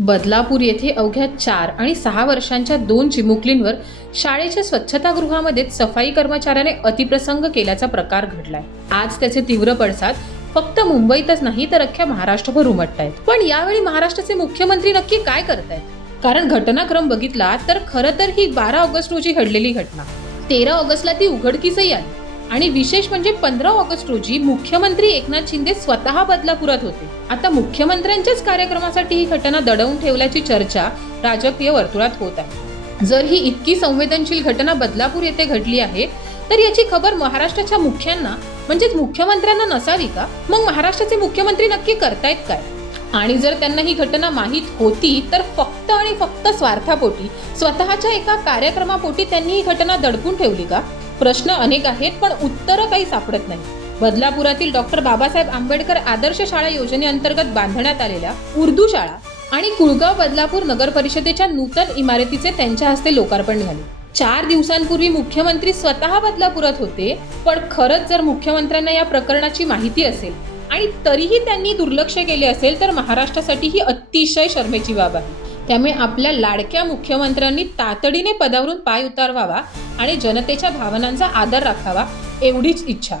बदलापूर येथे अवघ्या चार आणि सहा वर्षांच्या दोन चिमुकलींवर शाळेच्या स्वच्छतागृहामध्ये सफाई कर्मचाऱ्याने अतिप्रसंग केल्याचा प्रकार घडलाय. आज त्याचे तीव्र पडसाद. फक्त मुंबईतच नाही तर अख्ख्या महाराष्ट्रभर उमटतायत. पण यावेळी महाराष्ट्राचे मुख्यमंत्री नक्की काय करतायत? कारण घटनाक्रम बघितला तर खरं तर ही बारा ऑगस्ट रोजी घडलेली घटना. तेरा ऑगस्टला ती उघडकीसही आली. आणि विशेष म्हणजे पंधरा ऑगस्ट रोजी मुख्यमंत्री एकनाथ शिंदे स्वतः बदलापुरात होते. आता मुख्यमंत्र्यांच्याच कार्यक्रमासाठी ही घटना दडवून ठेवल्याची चर्चा राजकीय वर्तुळात होत आहे. जर ही इतकी संवेदनशील घटना बदलापूर येथे घडली आहे तर याची खबर महाराष्ट्राच्या मुख्यांना म्हणजेच मुख्यमंत्र्यांना नसावी का? मग महाराष्ट्राचे मुख्यमंत्री नक्की करतायत काय? आणि जर त्यांना ही घटना माहीत होती तर फक्त आणि फक्त स्वार्थापोटी स्वतःच्या एका कार्यक्रमापोटी त्यांनी ही घटना दडपून ठेवली का? प्रश्न अनेक आहेत पण उत्तरं काही सापडत नाही. बदलापुरातील डॉक्टर बाबासाहेब आंबेडकर आदर्श शाळा योजनेअंतर्गत बांधण्यात आलेल्या उर्दू शाळा आणि कुळगाव बदलापूर नगर परिषदेच्या नूतन इमारतीचे त्यांच्या हस्ते लोकार्पण झाले. चार दिवसांपूर्वी मुख्यमंत्री स्वतः बदलापुरात होते पण खरंच जर मुख्यमंत्र्यांना या प्रकरणाची माहिती असेल आणि तरीही त्यांनी दुर्लक्ष केले असेल तर महाराष्ट्रासाठी ही अतिशय शर्मेची बाब आहे. त्यामुळे आपल्या लाडक्या मुख्यमंत्र्यांनी तातडीने पदावरून पाय उतारवावा आणि जनतेच्या भावनांचा आदर राखावा एवढीच इच्छा.